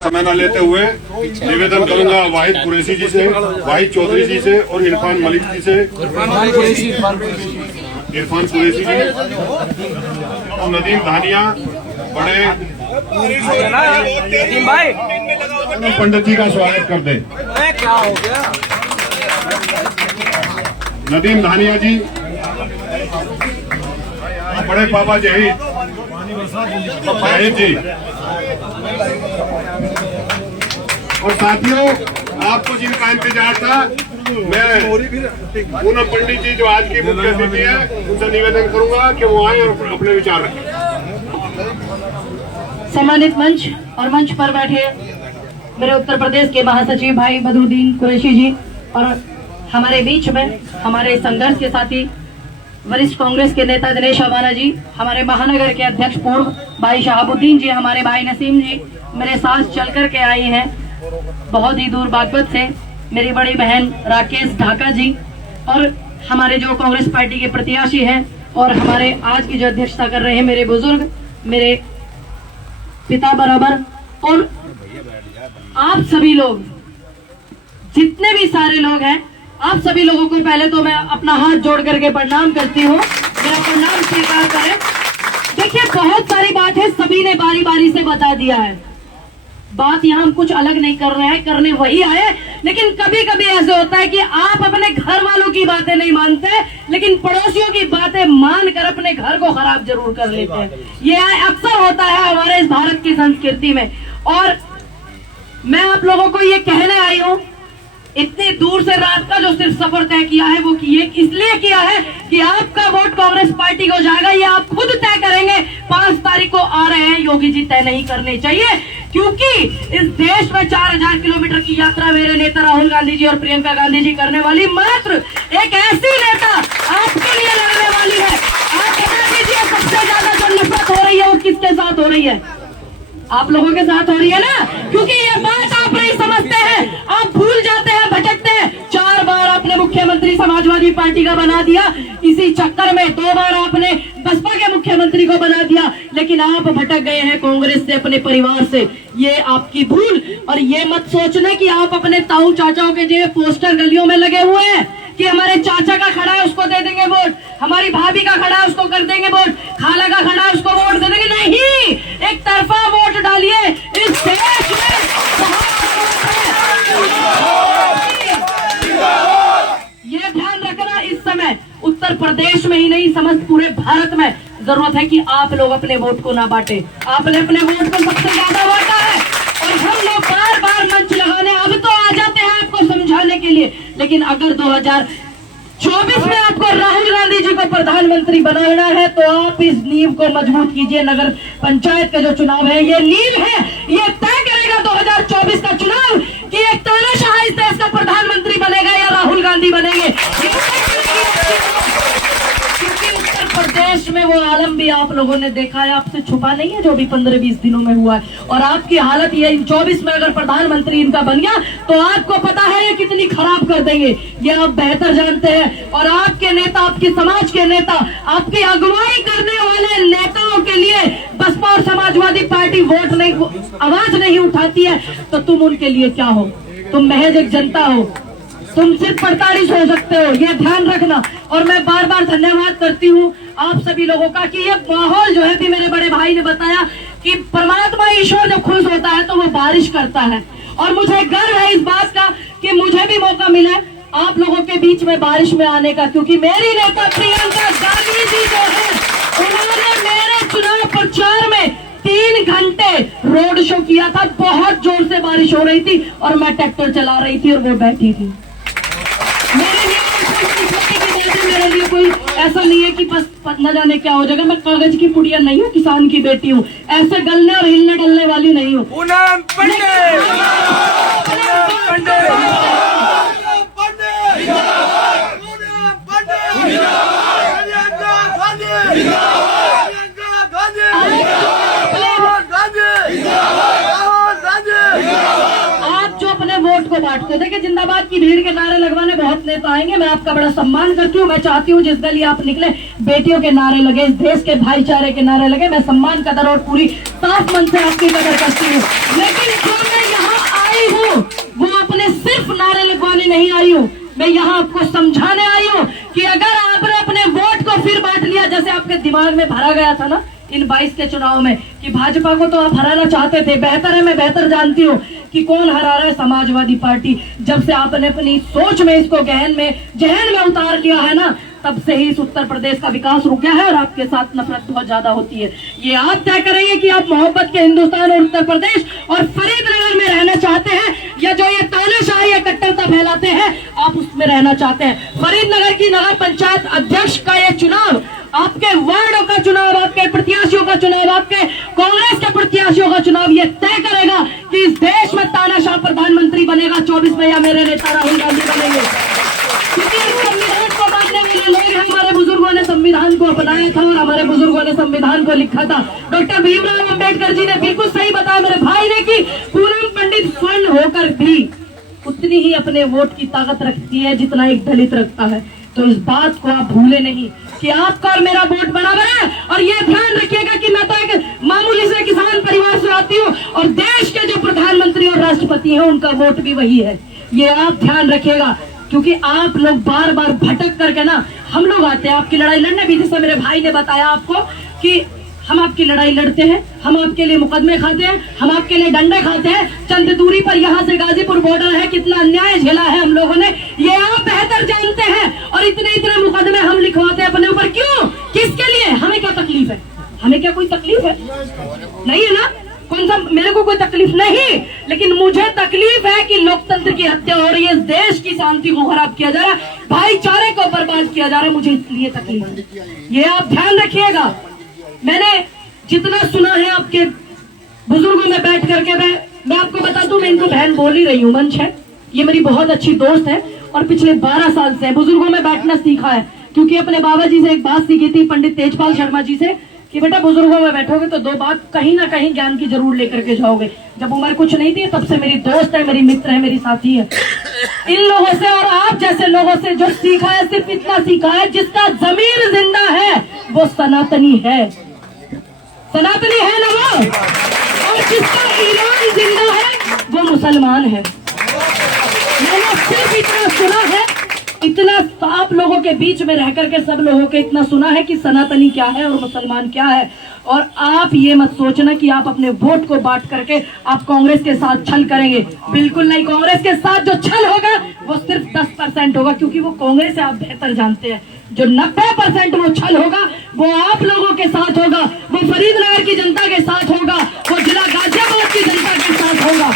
समय न लेते हुए निवेदन करूंगा वाहिद कुरैशी जी से, वाहिद चौधरी जी से और इरफान मलिक जी से। इरफान कुरैशी जी और नदीम धानिया बड़े पंडित जी का स्वागत कर दें। क्या हो गया? नदीम धानिया जी, बड़े पापा जहीद जी। और साथियों, आपको जिनका इंतजार था, मैं पूनम पंडित जी जो आज की मुख्य अतिथि है, उनसे निवेदन करूंगा कि वो आए और अपने विचार रखें। सम्मानित मंच और मंच पर बैठे मेरे उत्तर प्रदेश के महासचिव भाई बदरुद्दीन कुरैशी जी और हमारे बीच में हमारे संघर्ष के साथी वरिष्ठ कांग्रेस के नेता दिनेश अवाना जी, हमारे महानगर के अध्यक्ष पूर्व भाई शहाबुद्दीन जी, हमारे भाई नसीम जी मेरे साथ चल कर के आई हैं बहुत ही दूर बागपत से, मेरी बड़ी बहन राकेश ढाका जी और हमारे जो कांग्रेस पार्टी के प्रत्याशी हैं और हमारे आज की जो अध्यक्षता कर रहे हैं मेरे बुजुर्ग, मेरे पिता बराबर, और आप सभी लोग जितने भी सारे लोग हैं, आप सभी लोगों को पहले तो मैं अपना हाथ जोड़ करके प्रणाम करती हूँ। मेरा प्रणाम स्वीकार करें। देखिए, बहुत सारी बात है, सभी ने बारी बारी से बता दिया है। बात यहाँ हम कुछ अलग नहीं कर रहे हैं, करने वही आए। लेकिन कभी कभी ऐसे होता है कि आप अपने घर वालों की बातें नहीं मानते, लेकिन पड़ोसियों की बातें मानकर अपने घर को खराब जरूर कर लेते हैं। ये अक्सर होता है हमारे इस भारत की संस्कृति में। और मैं आप लोगों को ये कहने आई हूँ, इतनी दूर से रात का जो सिर्फ सफर तय किया है वो इसलिए किया है कि आपका वोट कांग्रेस पार्टी को जाएगा, ये आप खुद तय करेंगे। 5 तारीख को आ रहे हैं, योगी जी तय नहीं करने चाहिए, क्योंकि इस देश में 4000 किलोमीटर की यात्रा मेरे नेता राहुल गांधी जी और प्रियंका गांधी जी करने वाली, मात्र एक ऐसी नेता आपके लिए लड़ने वाली है। आप बता दीजिए, सबसे ज्यादा जो नफरत हो रही है वो किसके साथ हो रही है? आप लोगों के साथ हो रही है ना, क्योंकि ये बात आप नहीं समझते हैं, आप भूल जाते हैं, भटकते हैं। 4 बार आपने मुख्यमंत्री समाजवादी पार्टी का बना दिया, इसी चक्कर में 2 बार आपने बसपा के मुख्यमंत्री को बना दिया, लेकिन आप भटक गए हैं कांग्रेस से, अपने परिवार से। ये आपकी भूल। और ये मत सोचना कि आप अपने ताऊ चाचाओं के जो पोस्टर गलियों में लगे हुए हैं कि हमारे चाचा का खड़ा है उसको दे देंगे वोट, हमारी भाभी का खड़ा है उसको कर देंगे वोट, खाला का खड़ा है उसको वोट दे देंगे। नहीं, एक तरफा वोट डालिए। इस देश में ये ध्यान रखना, इस समय उत्तर प्रदेश में ही नहीं, समस्त पूरे भारत में जरूरत है कि आप लोग अपने वोट को ना बांटे। आपने अपने वोट को सबसे ज्यादा बांटा है और हम लोग बार बार मंच लगाने अब तो आ जाते हैं आपको समझाने के लिए, लेकिन अगर 2024 में आपको राहुल गांधी जी को प्रधानमंत्री बनाना है तो आप इस नींव को मजबूत कीजिए। नगर पंचायत का जो चुनाव है, ये नींव है, ये तय करेगा 2024 का चुनाव कि एक तानाशाह इस देश का प्रधानमंत्री बनेगा या राहुल गांधी बनेंगे। क्योंकि उत्तर प्रदेश में वो आलम भी आप लोगों ने देखा है, आपसे छुपा नहीं है, जो भी 15-20 दिनों में हुआ है। और आपकी हालत ये 24 में अगर प्रधानमंत्री इनका बन गया तो आपको पता है ये कितनी खराब कर देंगे, ये आप बेहतर जानते हैं। और आपके नेता, आपके समाज के नेता, आपकी अगुवाई करने वाले नेताओं के लिए बसपा और समाजवादी पार्टी वोट नहीं, आवाज नहीं उठाती है, तो तुम उनके लिए क्या हो? तुम महज एक जनता हो, तुम सिर्फ 48 हो सकते हो, ये ध्यान रखना। और मैं बार बार धन्यवाद करती हूँ आप सभी लोगों का कि ये माहौल जो है, भी मेरे बड़े भाई ने बताया कि परमात्मा ईश्वर जब खुश होता है तो वो बारिश करता है। और मुझे गर्व है इस बात का कि मुझे भी मौका मिला है आप लोगों के बीच में बारिश में आने का, क्योंकि मेरी नेता प्रियंका गांधी जी जो है, उन्होंने मेरे चुनाव प्रचार में 3 घंटे रोड शो किया था। बहुत जोर से बारिश हो रही थी और मैं ट्रैक्टर चला रही थी और वो बैठी थी। मेरे लिए कोई ऐसा नहीं है कि बस न जाने क्या हो जाएगा। मैं कागज की पुड़िया नहीं हूँ, किसान की बेटी हूँ, ऐसे गलने और हिलने डलने वाली नहीं हूँ। आप जो अपने वोट को बांटते हो, देखिए जिंदाबाद की भीड़ के नारे लगवाने बहुत नेता आएंगे, मैं आपका बड़ा सम्मान करती हूँ। मैं चाहती हूँ जिस गली आप निकले बेटियों के नारे लगे, इस देश के भाईचारे के नारे लगे। मैं सम्मान कदर और पूरी साफ मन से आपकी कदर करती हूँ। लेकिन नहीं आई हूँ, मैं यहाँ आपको समझाने आई हूँ कि अगर आपने अपने वोट को फिर बांट लिया, जैसे आपके दिमाग में भरा गया था ना इन 22 के चुनाव में कि भाजपा को तो आप हराना चाहते थे। बेहतर है, मैं बेहतर जानती हूँ कि कौन हरा रहा है, समाजवादी पार्टी। जब से आपने अपनी सोच में इसको जहन में उतार लिया है ना, तब से ही इस उत्तर प्रदेश का विकास रुक गया है और आपके साथ नफरत बहुत ज्यादा होती है। ये आप तय करेंगे कि आप मोहब्बत के हिंदुस्तान और उत्तर प्रदेश और फरीदनगर में रहना चाहते हैं, या जो ये तानाशाही या कट्टरता फैलाते हैं आप उसमें रहना चाहते हैं। फरीदनगर की नगर पंचायत अध्यक्ष का ये चुनाव, आपके वार्डों का चुनाव, आपके प्रत्याशियों का चुनाव, आपके कांग्रेस के प्रत्याशियों का चुनाव ये तय करेगा कि इस देश में तानाशाह प्रधानमंत्री बनेगा 24 में या मेरे नेता राहुल गांधी बनेंगे। क्योंकि संविधान को बांटने के लिए लोग हैं। हमारे बुजुर्गों ने संविधान को अपनाया था और हमारे बुजुर्गों ने संविधान को लिखा था। डॉक्टर भीमराव अंबेडकर जी ने बिल्कुल सही बताया मेरे भाई ने कि पूनम पंडित स्वर्ण होकर भी उतनी ही अपने वोट की ताकत रखती है जितना एक दलित रखता है। तो इस बात को आप भूले नहीं कि आपका और मेरा वोट बराबर है। और ये ध्यान रखिएगा कि मैं तो एक मामूली से किसान परिवार से आती हूँ और देश के जो प्रधानमंत्री और राष्ट्रपति हैं उनका वोट भी वही है। ये आप ध्यान रखिएगा, क्योंकि आप लोग बार बार भटक करके ना, हम लोग आते हैं आपकी लड़ाई लड़ने भी, जैसे मेरे भाई ने बताया आपको कि हम आपकी लड़ाई लड़ते हैं, हम आपके लिए मुकदमे खाते हैं, हम आपके लिए डंडे खाते हैं। चंद दूरी पर यहाँ से गाजीपुर बॉर्डर है, कितना अन्याय झेला है हम लोगों ने, ये आप बेहतर जानते हैं। और इतने मुकदमे हम लिखवाते हैं अपने ऊपर, क्यों, किसके लिए, हमें क्या तकलीफ है, हमें क्या कोई तकलीफ है, नहीं है ना, कौन सा, मेरे को कोई तकलीफ नहीं, लेकिन मुझे तकलीफ है कि लोकतंत्र की हत्या हो रही है, देश की शांति को खराब किया जा रहा है, भाईचारे को बर्बाद किया जा रहा है, मुझे इसलिए तकलीफ है। ये आप ध्यान रखिएगा। मैंने जितना सुना है आपके बुजुर्गों में बैठ करके, मैं आपको बता दूं, मैं इनको बहन बोल ही रही हूँ, मंच है, ये मेरी बहुत अच्छी दोस्त है और पिछले 12 साल से बुजुर्गों में बैठना सीखा है। क्योंकि अपने बाबा जी से एक बात सीखी थी, पंडित तेजपाल शर्मा जी से, कि बेटा बुजुर्गों में बैठोगे तो 2 बात कहीं ना कहीं ज्ञान की जरूर लेकर के जाओगे। जब उम्र कुछ नहीं थी तब से मेरी दोस्त है, मेरी मित्र है, मेरी साथी है। इन लोगों से और आप जैसे लोगों से जो सीखा है, सिर्फ इतना सीखा है, जिसका जमीर जिंदा है वो सनातनी है, सनातनी है ना वो, और जिसका ईमान जिंदा है वो मुसलमान है। मैंने सिर्फ इतना सुना है, इतना आप लोगों के बीच में रह करके सब लोगों के इतना सुना है कि सनातनी क्या है और मुसलमान क्या है। और आप ये मत सोचना कि आप अपने वोट को बांट करके आप कांग्रेस के साथ छल करेंगे, बिल्कुल नहीं। कांग्रेस के साथ जो छल होगा वो सिर्फ 10% होगा, क्योंकि वो कांग्रेस से आप बेहतर जानते हैं। जो 90% वो छल होगा वो आप लोगों के साथ होगा, वो फरीदनगर की जनता के साथ होगा, वो जिला गाजियाबाद की जनता के साथ होगा।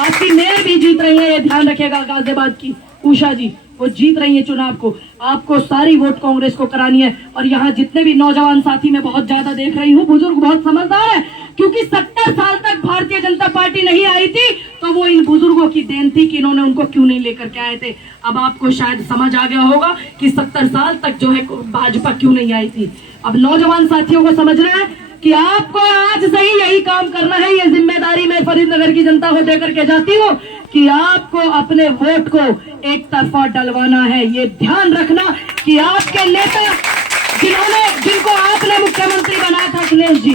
आपकी मेयर भी जीत रही है, ये ध्यान रखिएगा, गाजियाबाद की उषा जी, वो जीत रही है चुनाव को। आपको सारी वोट कांग्रेस को करानी है। और यहाँ जितने भी नौजवान साथी मैं बहुत ज्यादा देख रही हूँ, बुजुर्ग बहुत समझदार है, क्योंकि 70 साल तक भारतीय जनता पार्टी नहीं आई थी, तो वो इन बुजुर्गों की देन थी कि इन्होंने उनको क्यों नहीं लेकर के आए थे। अब आपको शायद समझ आ गया होगा कि 70 साल तक जो है भाजपा क्यों नहीं आई थी। अब नौजवान साथियों को समझना है कि आपको आज से ही यही काम करना है। ये जिम्मेदारी मैं फरीदनगर की जनता को देकर के जाती हूँ कि आपको अपने वोट को एक तरफा डलवाना है। ये ध्यान रखना कि आपके नेता जिनको आपने मुख्यमंत्री बनाया था, अखिलेश जी,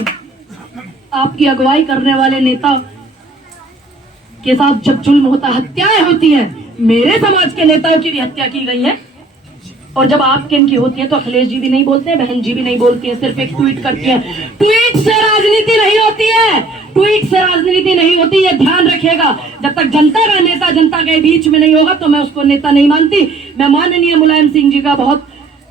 आपकी अगुवाई करने वाले नेता के साथ जब जुल्म होता, हत्याएं होती हैं, मेरे समाज के नेताओं की भी हत्या की गई है। और जब आपके इनकी होती है तो अखिलेश जी भी नहीं बोलते हैं, बहन जी भी नहीं बोलती है, सिर्फ एक ट्वीट करती है। ट्वीट से राजनीति नहीं होती है, ट्वीट से राजनीति नहीं होती, ये ध्यान रखिएगा। जब तक जनता का नेता जनता के बीच में नहीं होगा तो मैं उसको नेता नहीं मानती। मैं माननीय मुलायम सिंह जी का बहुत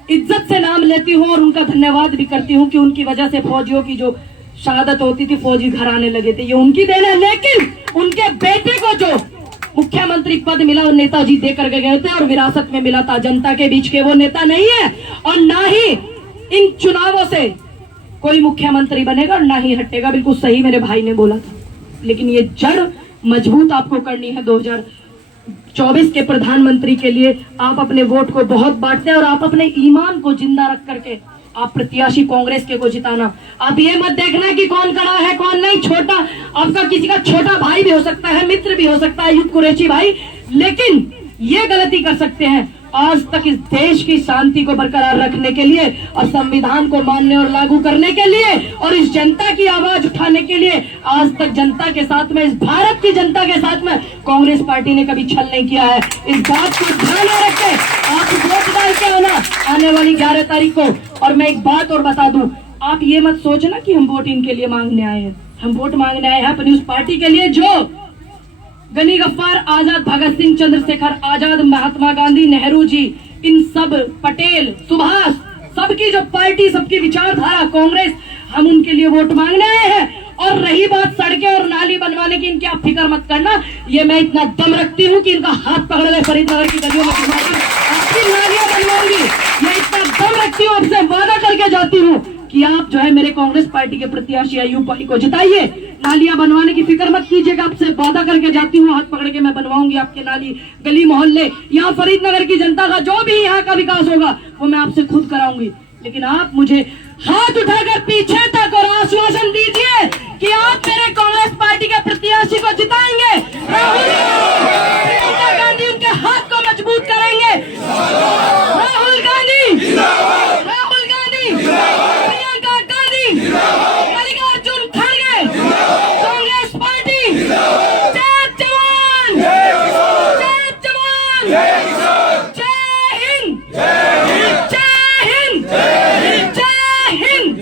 इज्जत से नाम लेती हूँ और उनका धन्यवाद भी करती हूँ कि उनकी वजह से फौजियों की जो शहादत होती थी, फौजी घर आने लगे थे, ये उनकी देन है। लेकिन उनके बेटे को जो मुख्यमंत्री पद मिला और नेताजी देकर गए थे और विरासत में मिला था, जनता के बीच के वो नेता नहीं है। और ना ही इन चुनावों से कोई मुख्यमंत्री बनेगा और ना ही हटेगा, बिल्कुल सही मेरे भाई ने बोला था। लेकिन ये जड़ मजबूत आपको करनी है। 2024 के प्रधानमंत्री के लिए आप अपने वोट को बहुत बांटते हैं और आप अपने ईमान को जिंदा रख करके आप प्रत्याशी कांग्रेस के को जिताना। आप ये मत देखना कि कौन खड़ा है कौन नहीं, छोटा आपका किसी का छोटा भाई भी हो सकता है, मित्र भी हो सकता है, यूथ कुरैशी भाई, लेकिन ये गलती कर सकते हैं आज तक इस देश की शांति को बरकरार रखने के लिए और संविधान को मानने और लागू करने के लिए और इस जनता की आवाज उठाने के लिए आज तक जनता के साथ में, इस भारत की जनता के साथ में कांग्रेस पार्टी ने कभी छल नहीं किया है। इस बात को ध्यान में रखें, आप वोट डाल के आना आने वाली 11 तारीख को। और मैं एक बात और बता दूं, आप ये मत सोचना कि हम वोट इनके लिए मांगने आए हैं। हम वोट मांगने आए हैं अपनी उस पार्टी के लिए जो गनी गफ्फार आजाद, भगत सिंह, चंद्रशेखर आजाद, महात्मा गांधी, नेहरू जी, इन सब, पटेल, सुभाष, सबकी जो पार्टी, सबकी विचारधारा कांग्रेस, हम उनके लिए वोट मांगने आए हैं। और रही बात सड़कें और नाली बनवाने की, इनकी आप फिक्र मत करना। ये मैं इतना दम रखती हूँ कि इनका हाथ पकड़ ले फरीदनगर की गलियों में आपकी नालियां बनवाऊंगी। ये इतना दम रखती हूँ, आपसे वादा करके जाती हूँ कि आप जो है मेरे कांग्रेस पार्टी के प्रत्याशी अयूब भाई को जिताइए। नालियां बनवाने की फिक्र मत कीजिएगा, आपसे वादा करके जाती हूँ, हाथ पकड़ के मैं बनवाऊंगी आपके नाली, गली मोहल्ले। यहाँ फरीदनगर की जनता का जो भी यहाँ का विकास होगा वो मैं आपसे खुद कराऊंगी। लेकिन आप मुझे हाथ उठाकर पीछे तक और आश्वासन दीजिए कि आप मेरे कांग्रेस पार्टी के प्रत्याशी को जिताएंगे। राहुल गांधी उनके हाथ को मजबूत करेंगे। राहुल गांधी, राहुल गांधी, प्रियंका गांधी, मल्लिकार्जुन खड़गे, कांग्रेस पार्टी। जय जवान, जय जवान, जय हिंद, जय हिंद, जय हिंद।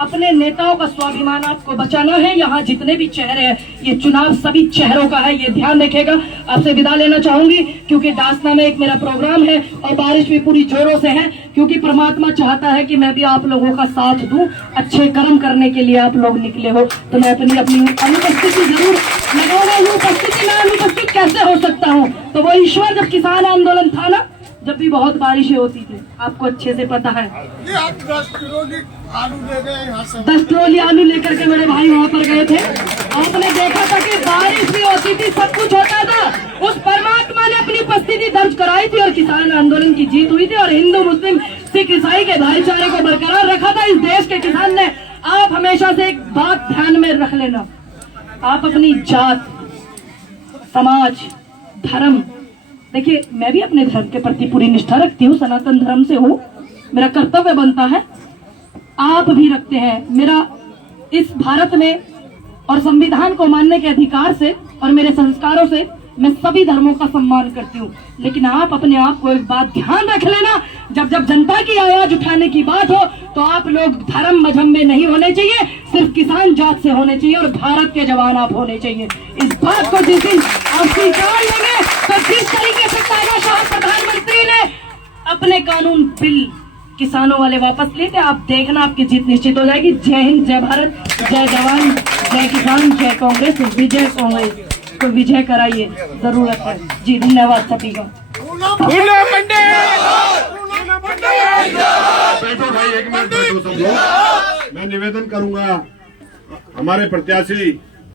अपने नेताओं का स्वाभिमान आपको बचाना है। यहाँ जितने भी चेहरे हैं, ये चुनाव सभी चेहरों का है, ये ध्यान रखेगा। आपसे विदा लेना चाहूंगी क्योंकि दासना में एक मेरा प्रोग्राम है और बारिश भी पूरी जोरों से है, क्योंकि परमात्मा चाहता है कि मैं भी आप लोगों का साथ दूं। अच्छे कर्म करने के लिए आप लोग निकले हो, तो मैं अपनी अनुपस्थिति जरूर लगाऊंगा। अनुपस्थिति में अनुपस्थित कैसे हो सकता हूँ? तो वो ईश्वर, जब किसान आंदोलन था ना, जब भी बहुत बारिशें होती थी, आपको अच्छे से पता है, 10 ट्रॉली आलू ले गए यहाँ से। 10 ट्रॉली आलू लेकर के मेरे भाई वहाँ पर गए थे। आपने देखा था कि बारिश भी होती थी, सब कुछ होता था। उस परमात्मा ने अपनी उपस्थिति दर्ज कराई थी और किसान आंदोलन की जीत हुई थी और हिंदू, मुस्लिम, सिख, ईसाई के भाईचारे को बरकरार रखा था इस देश के किसान ने। आप हमेशा से एक बात ध्यान में रख लेना, आप अपनी जात, समाज, धर्म, देखिए मैं भी अपने धर्म के प्रति पूरी निष्ठा रखती हूँ, सनातन धर्म से हूँ, मेरा कर्तव्य बनता है, आप भी रखते हैं। मेरा इस भारत में और संविधान को मानने के अधिकार से और मेरे संस्कारों से मैं सभी धर्मों का सम्मान करती हूँ। लेकिन आप अपने आप को एक बात ध्यान रख लेना, जब जब जनता की आवाज उठाने की बात हो तो आप लोग धर्म मजहब में नहीं होने चाहिए, सिर्फ किसान जात से होने चाहिए और भारत के जवान आप होने चाहिए। इस बात को जिस दिन आप स्वीकार लेंगे तो जिस तरीके से तानाशाह प्रधानमंत्री ने अपने कानून बिल किसानों वाले वापस लिए थे, आप देखना आपकी जीत निश्चित हो जाएगी। जय हिंद, जय भारत, जय जवान, जय किसान, जय कांग्रेस, विजय कांग्रेस को विजय कराइए, जरूरत है जी। धन्यवाद सभी का। बैठो भाई, एक मिनट बैठो सब लोग। मैं निवेदन करूंगा हमारे प्रत्याशी